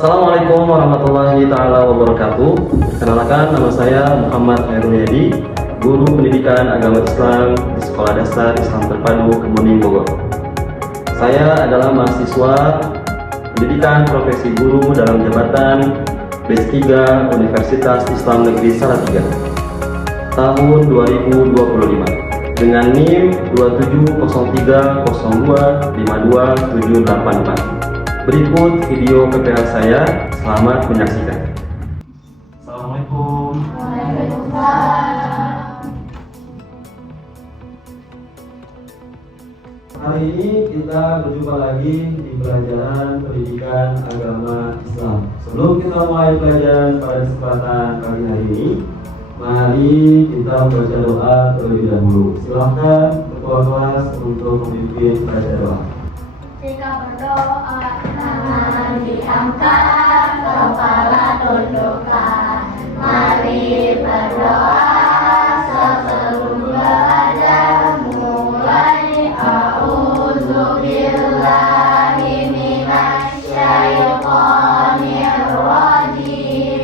Assalamualaikum warahmatullahi taala wabarakatuh. Perkenalkan, nama saya Muhammad Hairul Yadi, guru pendidikan agama Islam di Sekolah Dasar Islam Terpadu Kemuning Bogor. Saya adalah mahasiswa pendidikan profesi guru dalam jabatan B3 Universitas Islam Negeri Salatiga tahun 2025 dengan NIM 27030252784. Berikut video PPH saya. Selamat menyaksikan. Assalamualaikum. Hari ini kita berjumpa lagi di pelajaran pendidikan agama Islam. Sebelum kita mulai pelajaran pada kesempatan pagi hari ini, mari kita membaca doa terlebih dahulu. Silahkan ketua kelas untuk memimpin baca doa. Jika berdoa, tangan diangkat, kepala tundukkan. Mari berdoa sebelum belajar mulai. A'udzubillahi minasyaitonirrajim.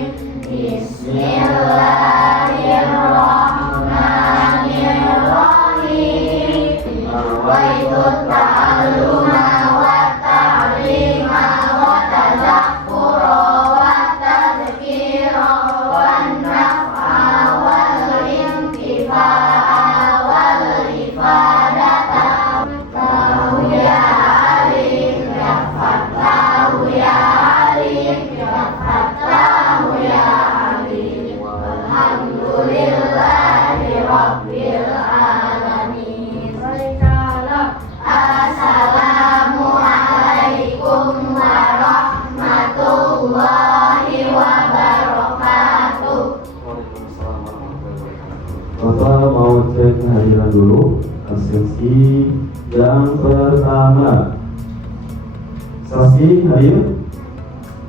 Bismillahirrahmanirrahim. Wa itu ta'alluma wa ta'lima wa tadzakkura wa tadzkira wa naf'a wal intifa'a wal ifadata. Tahu ya alim, dapat tahu ya alim, dapat tahu ya alim. Alhamdulillahi rabbil alamin. Assalamualaikum warahmatullahi wabarakatuh. Bapak mau cek kehadiran dulu. Sesi yang pertama, Saski hadir?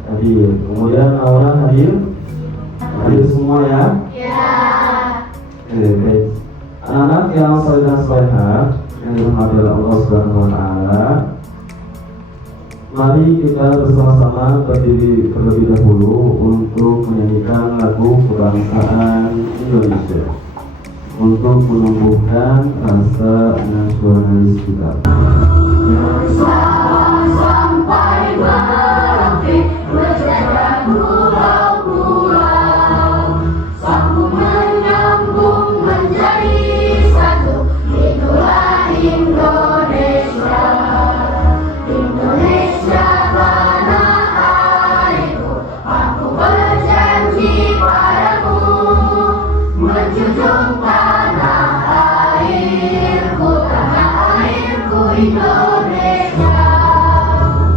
Hadir. Kemudian Aura hadir? Hadir semua ya? Ya. Baik. Anak-anak yang soleh dan solehah yang dirahmati oleh Allah Subhanahu wa taala, mari kita bersama-sama berdiri terlebih dahulu untuk menyanyikan lagu kebangsaan Indonesia untuk menumbuhkan rasa nasionalis kita. Sampai berakhir berjalan pulau-pulau, sambung menyambung menjadi satu. Itulah Indonesia, Indonesia tanah airku. Aku berjanji padamu menjunjung tanah airku, tanah airku Indonesia.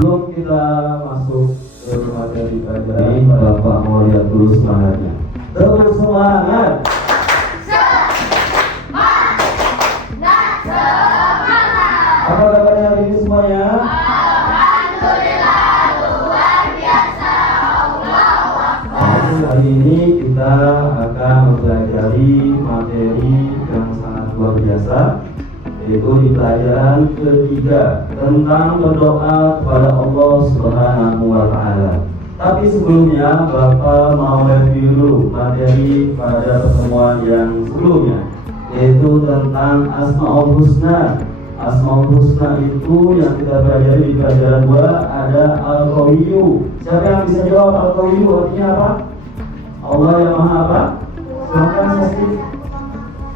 Sebelum kita masuk ke materi pelajaran, Bapak mau lihat dulu semangatnya. Terus semangat. Apa kabarnya hari ini semuanya? Alhamdulillah, luar biasa. Allahu Akbar. Hari ini kita akan mempelajari materi yang sangat luar biasa, yaitu di pelajaran ketiga tentang berdoa kepada Allah Subhanahu wa taala. Tapi sebelumnya Bapak mau review dulu materi pada pertemuan yang sebelumnya, yaitu tentang Asmaul Husna. Asmaul Husna itu yang kita pelajari di pelajaran 2 ada Al-Qawiyyu. Siapa yang bisa jawab Al-Qawiyyu artinya apa? Allah yang maha apa? Silakan Sasti.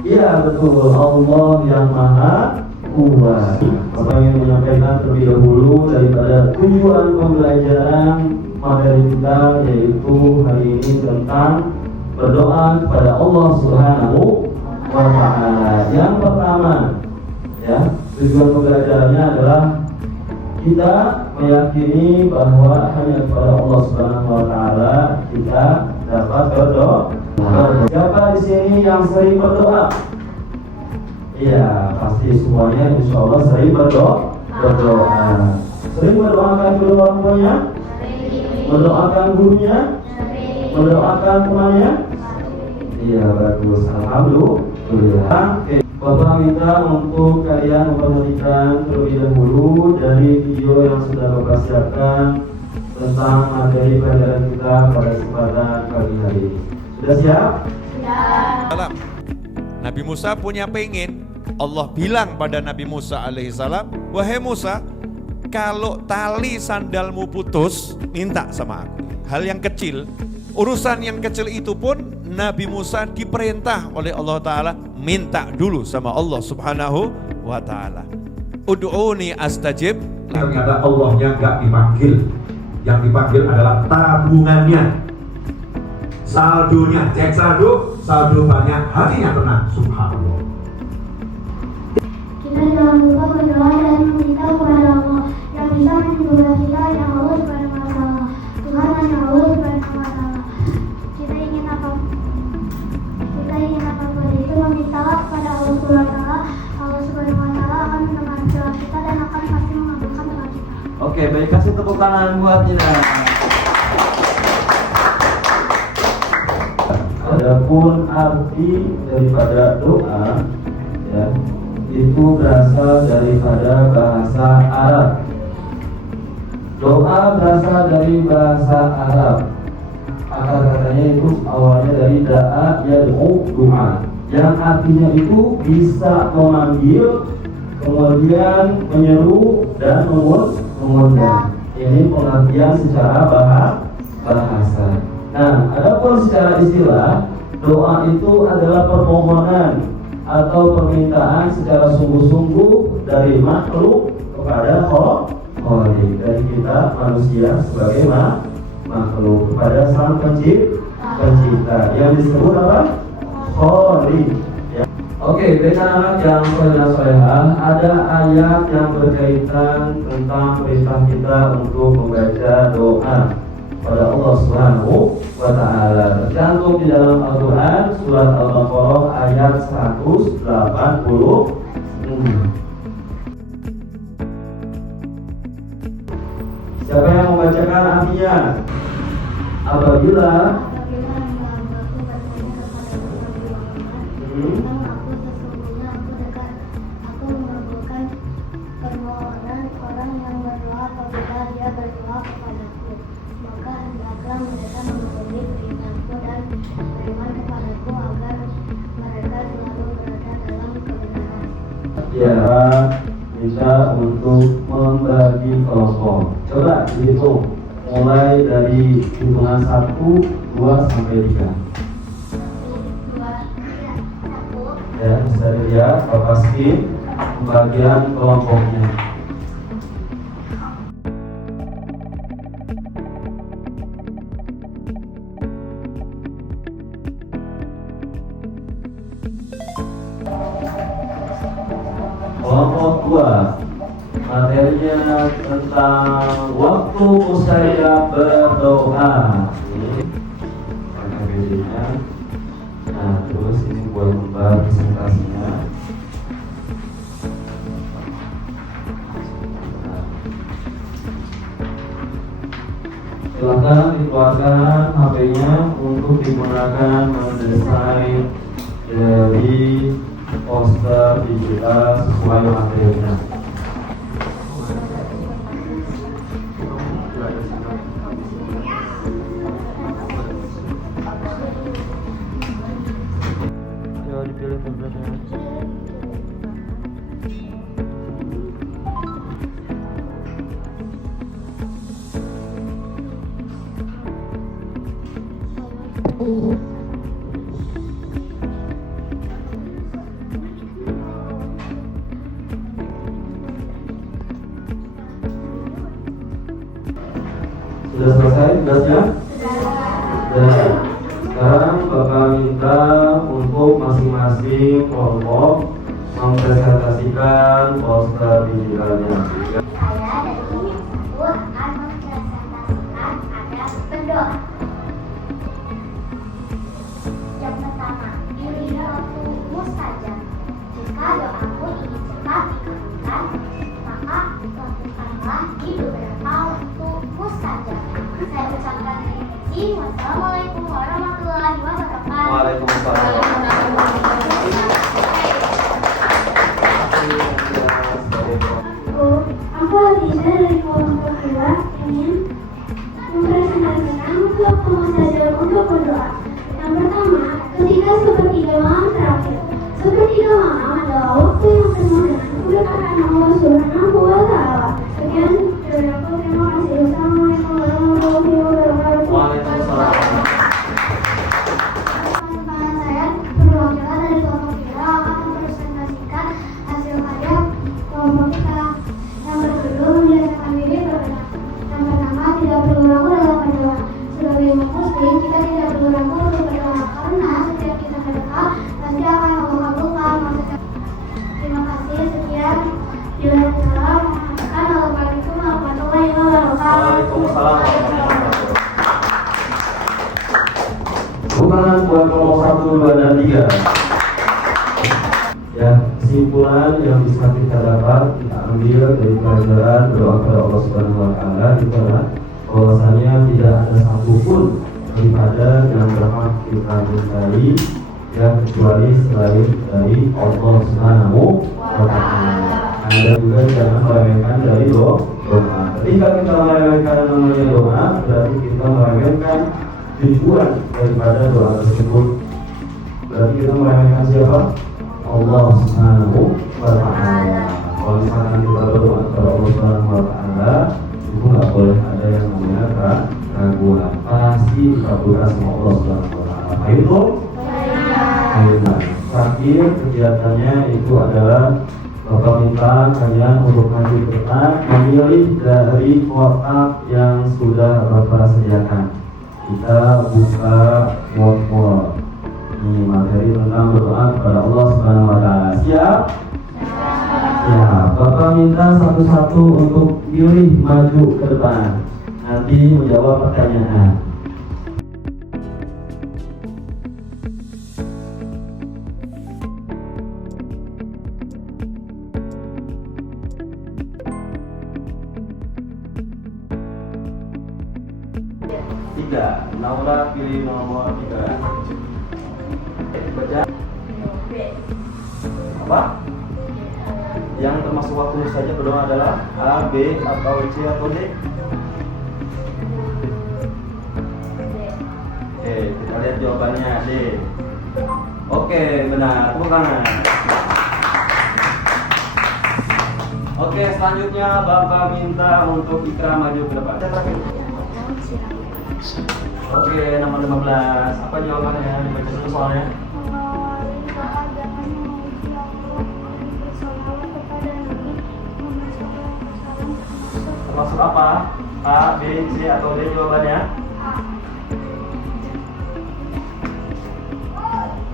Iya betul, Allah yang maha kuat. Bapak ingin menyampaikan terlebih dahulu daripada tujuan pembelajaran materi kita, yaitu hari ini tentang berdoa kepada Allah Subhanahu wa taala. Yang pertama, ya, tujuan pembelajarannya adalah kita meyakini bahwa hanya kepada Allah Subhanahu wa taala kita dapat berdoa. Siapa di sini yang sering berdoa? Iya, pasti semuanya insya Allah sering berdoa. Sering mendoakan kedua orang tuanya, mendoakan gurunya, mendoakan temannya. Iya, bagus. Alhamdulillah. Oke. Bapak minta untuk kalian memperhatikan terlebih dahulu dari video yang sudah Bapak siapkan tentang materi pelajaran kita pada kesempatan pagi hari ini. Sudah siap? Salam. Nabi Musa punya pengen. Allah bilang pada Nabi Musa alaihissalam, wahai Musa, kalau tali sandalmu putus, minta sama aku. Hal yang kecil, urusan yang kecil itu pun Nabi Musa diperintah oleh Allah Ta'ala, minta dulu sama Allah Subhanahu wa Ta'ala. Ud'uni astajib. Ternyata Allahnya nggak dipanggil, yang dipanggil adalah tabungannya, saldonya. Cek saldo, saldo banyak, hatinya tenang. Subhanallah. Kita jangan lupa berdoa dan meminta kepada Allah yang bisa menghibur kita, yang Allah Subhanahu wa Ta'ala. Tuhan hanya Allah Subhanahu wa Ta'ala. Kita ingin apa itu meminta kepada Allah Subhanahu wa Ta'ala. Allah Subhanahu wa Ta'ala akan mendengar doa kita dan akan pasti mengabulkan doa kita. Oke, baik, kasih tepuk tangan buat Nina. Adapun arti daripada doa, ya, itu berasal daripada bahasa Arab. Doa berasal dari bahasa Arab. Akar katanya itu awalnya dari da'a yad'u du'a, yang artinya itu bisa memanggil, kemudian menyeru dan mengundang. Ini pengertian secara bahasa. Nah, adapun secara istilah, doa itu adalah permohonan atau permintaan secara sungguh-sungguh dari makhluk kepada Khalik, dari kita manusia sebagai makhluk kepada sang pencipta yang disebut apa? Khalik. Ya. Oke, bagi anak yang soleh-solehah, ada ayat yang berkaitan tentang perintah kita untuk membaca doa pada Allah Subhanahu wa Ta'ala. Tercantum di dalam Al-Quran surat Al-Baqarah ayat 180. Siapa yang membacakan artinya? Apabila hambaku bertanya kepada Muhammad, sesungguhnya aku dekat. Aku mengabulkan permohonan orang yang berdoa apabila dia berdoa kepadaku. Maka hendaklah mereka mengikuti perintahku dan beriman kepadaku agar mereka selalu berada dalam kebenaran. ya bisa untuk membagi kelompok. Coba dihitung mulai dari hitungan 1, 2 sampai 3. Ya, bisa dilihat Bapak Skin pembagian kelompoknya. Kelompok 2 materinya tentang waktu mustajab berdoa. Ini ada bedanya. Nah, terus ini buat membuat presentasinya. Silakan dikeluarkan HP-nya untuk digunakan mendesain dari poster digital sesuai materinya. Ayo dipilih tempatnya. Sudah selesai tugasnya? Sudah. Sekarang Bapak minta untuk masing-masing kelompok mempresentasikan poster digitalnya. Saya dari kelompok 1 akan mempresentasikan adab berdoa. Yang pertama, pilih waktu mustajab. Jika doamu ingin cepat dikabulkan, maka lakukanlah di beberapa waktu mustajab. Saya ucapkan terima kasih. Wassalamualaikum warahmatullahi wabarakatuh. Waalaikumsalam. Aku Lisa dari kelompok 2 ingin waktu mustajab untuk berdoa. Yang pertama, ketika sepertiga malam terakhir. Sepertiga malam adalah waktu yang penuh dengan keberkahan Allah Subhanahu wa Ta'ala. Sekian dari aku, terima kasih. Wassalamualaikum warahmatullahi wabarakatuh. Waalaikumsalam. Teman-teman saya, perwakilan dari kelompok kita akan mempresentasikan hasil karya kelompok kita. Yang kedua, membiasakan diri berbenah. Yang pertama, tidak perlu ragu dalam berdoa. Sebagai umat muslim, kita tidak perlu ragu untuk berdoa karena setiap kita berdoa pasti akan Allah kabulkan. Terima kasih. Sekian. Jazakallah. Assalamualaikum warahmatullahi wabarakatuh. Waalaikumsalam warahmatullahi wabarakatuh. Bukan buat kelompok 1, 2, dan 3. Ya, kesimpulan yang bisa kita dapat kita ambil dari pelajaran berdoa kepada Allah Subhanahu wa Ta'ala itu adalah bahwasanya tidak ada satupun daripada yang berhak kita mintai ya kecuali selain dari Allah Subhanahu wa Ta'ala. Anda juga jangan meremehkan dari doa. Ketika kita meremehkan namanya doa, berarti kita meremehkan tujuan daripada doa tersebut. Berarti kita meremehkan siapa? Allah Subhanahu wa Ta'ala. Kalau misalkan kita berdoa kepada Allah Subhanahu wa Ta'ala, itu nggak boleh ada yang namanya keraguan. Pasti dikabulkan sama Allah Subhanahu wa Ta'ala. Itu terakhir kegiatannya itu adalah Bapak minta kalian untuk maju ke depan memilih dari kotak yang sudah Bapak sediakan. Kita buka word. Ini materi tentang berdoa kepada Allah Subhanahu wa Ta'ala. Siap? Ya, Bapak minta satu-satu untuk pilih maju ke depan. Nanti menjawab pertanyaan. Tiga, Naura pilih nomor 3. Baca. Apa? Yang termasuk waktu saja berdoa adalah A, B, atau C, atau D? Oke, kita lihat jawabannya D. Oke, benar. Tepuk tangan. Oke, selanjutnya Bapak minta untuk Ikra maju ke depan. Oke, nomor 15. Apa jawabannya? Dibaca dulu soalnya. Termasuk apa? A, B, C, atau D jawabannya?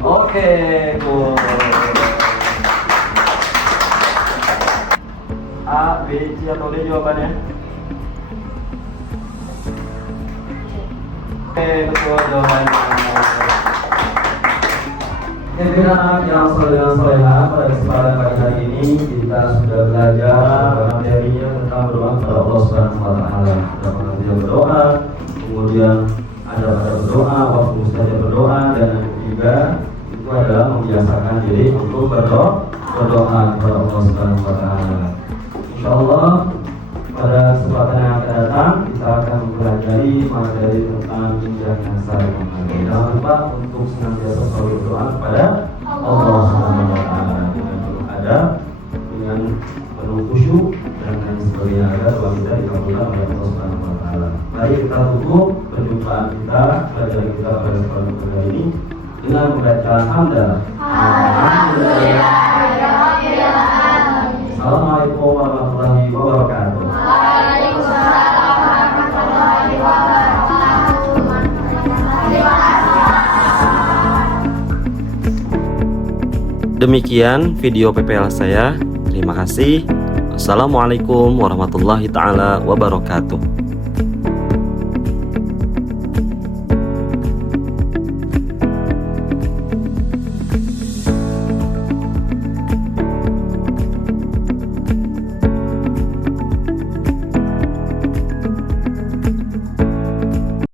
Oke, cool. A, B, C, atau D jawabannya? Oke, betul jawabannya. Jadi anak yang soleh dan soleha, pada kesempatan pagi hari ini kita sudah belajar materinya tentang berdoa kepada Allah Subhanahu wa Ta'ala. Ada pengertian berdoa, kemudian ada pada berdoa, waktu mustajab berdoa, dan yang ketiga itu adalah membiasakan diri untuk berdoa kepada Allah Subhanahu wa Ta'ala. Insyaallah pada kesempatan yang akan datang kita akan mempelajari materi tentang indahnya saling menghargai. Jangan lupa untuk senantiasa selalu berdoa kepada Allah Subhanahu wa Ta'ala dengan penuh adab, dengan penuh khusyuk dan lain sebagainya agar doa kita dikabulkan oleh Allah Subhanahu wa Ta'ala. Mari kita tutup perjumpaan kita pelajaran kita pada kesempatan kali ini dengan membaca alhamdulillah. Assalamualaikum warahmatullahi wabarakatuh. Demikian video PPL saya. Terima kasih. Assalamualaikum warahmatullahi taala wabarakatuh.